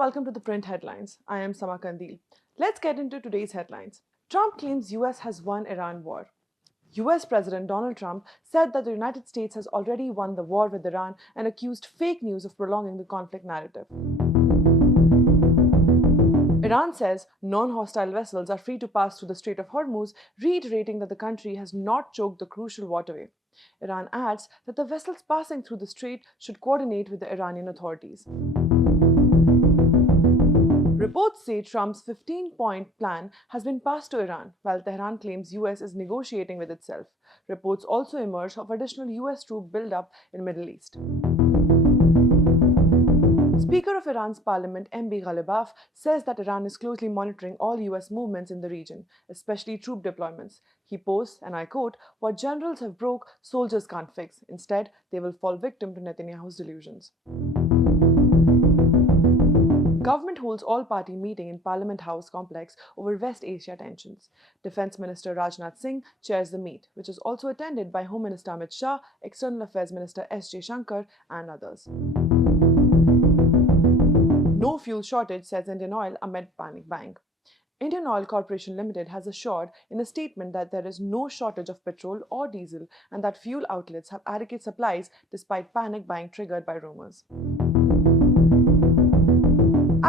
welcome to ThePrint Headlines. I am Samah Qundeel. Let's get into today's headlines. Trump claims US has won Iran war. US President Donald Trump said that the United States has already won the war with Iran and accused fake news of prolonging the conflict narrative. Iran says non-hostile vessels are free to pass through the Strait of Hormuz, reiterating that the country has not choked the crucial waterway. Iran adds that the vessels passing through the strait should coordinate with the Iranian authorities. Reports say Trump's 15-point plan has been passed to Iran, while Tehran claims US is negotiating with itself. Reports also emerge of additional US troop buildup in Middle East. Speaker of Iran's parliament MB Ghalibaf says that Iran is closely monitoring all US movements in the region, especially troop deployments. He posts, and I quote, "What generals have broke, soldiers can't fix. Instead, they will fall victim to Netanyahu's delusions." Government holds all-party meeting in Parliament House complex over West Asia tensions. Defence Minister Rajnath Singh chairs the meet, which is also attended by Home Minister Amit Shah, External Affairs Minister S. Jaishankar, and others. No fuel shortage, says Indian Oil amid panic buying. Indian Oil Corporation Limited has assured in a statement that there is no shortage of petrol or diesel and that fuel outlets have adequate supplies despite panic buying triggered by rumours.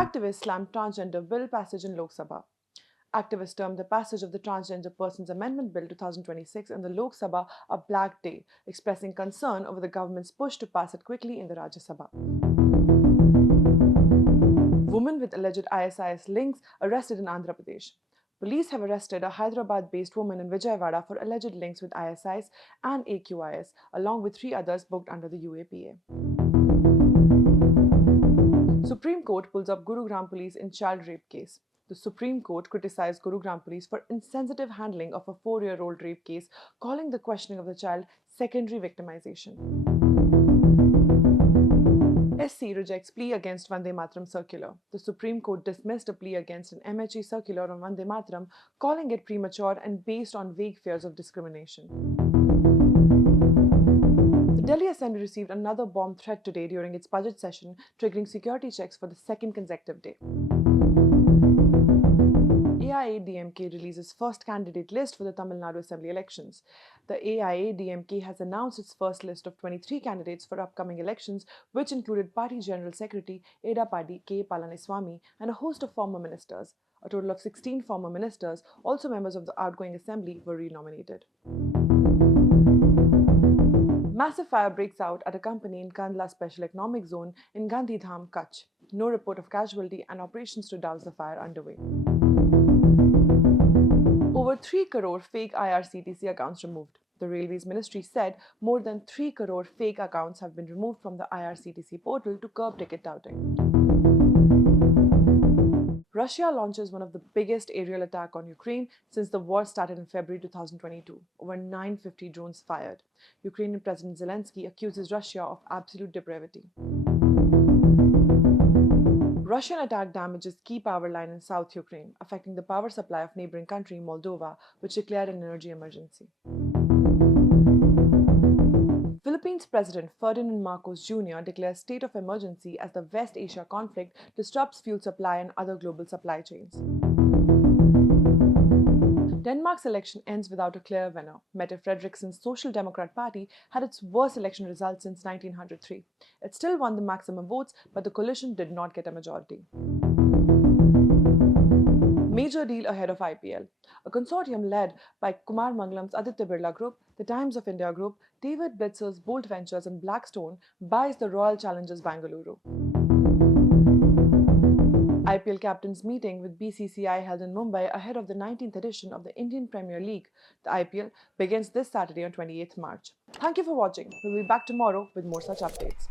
Activists slammed transgender bill passage in Lok Sabha. Activists termed the passage of the Transgender Persons Amendment Bill 2026 in the Lok Sabha a black day, expressing concern over the government's push to pass it quickly in the Rajya Sabha. Woman with alleged ISIS links arrested in Andhra Pradesh. Police have arrested a Hyderabad-based woman in Vijayawada for alleged links with ISIS and AQIS, along with 3 others booked under the UAPA. Supreme Court pulls up Gurugram police in child rape case. The Supreme Court criticized Gurugram police for insensitive handling of a 4-year-old rape case, calling the questioning of the child secondary victimization. SC rejects plea against Vande Mataram circular. The Supreme Court dismissed a plea against an MHA circular on Vande Mataram, calling it premature and based on vague fears of discrimination. The Delhi Assembly received another bomb threat today during its budget session, triggering security checks for the second consecutive day. AIADMK releases first candidate list for the Tamil Nadu Assembly elections. The AIADMK has announced its first list of 23 candidates for upcoming elections, which included Party General Secretary Edapadi K. Palaniswamy and a host of former ministers. A total of 16 former ministers, also members of the outgoing assembly, were renominated. Massive fire breaks out at a company in Kandla Special Economic Zone in Gandhidham, Kutch. No report of casualty and operations to douse the fire underway. Over 3 crore fake IRCTC accounts removed. The Railways Ministry said more than 3 crore fake accounts have been removed from the IRCTC portal to curb ticket touting. Russia launches one of the biggest aerial attacks on Ukraine since the war started in February 2022. Over 950 drones fired. Ukrainian President Zelensky accuses Russia of absolute depravity. Russian attack damages key power line in South Ukraine, affecting the power supply of neighboring country Moldova, which declared an energy emergency. Philippines President Ferdinand Marcos Jr. declares state of emergency as the West Asia conflict disrupts fuel supply and other global supply chains. Denmark's election ends without a clear winner. Mette Fredriksen's Social Democrat Party had its worst election result since 1903. It still won the maximum votes, but the coalition did not get a majority. Major deal ahead of IPL. A consortium led by Kumar Mangalam's Aditya Birla Group, the Times of India Group, David Blitzer's Bolt Ventures and Blackstone buys the Royal Challengers Bangalore. IPL captains meeting with BCCI held in Mumbai ahead of the 19th edition of the Indian Premier League. The IPL begins this Saturday on 28th March. Thank you for watching. We'll be back tomorrow with more such updates.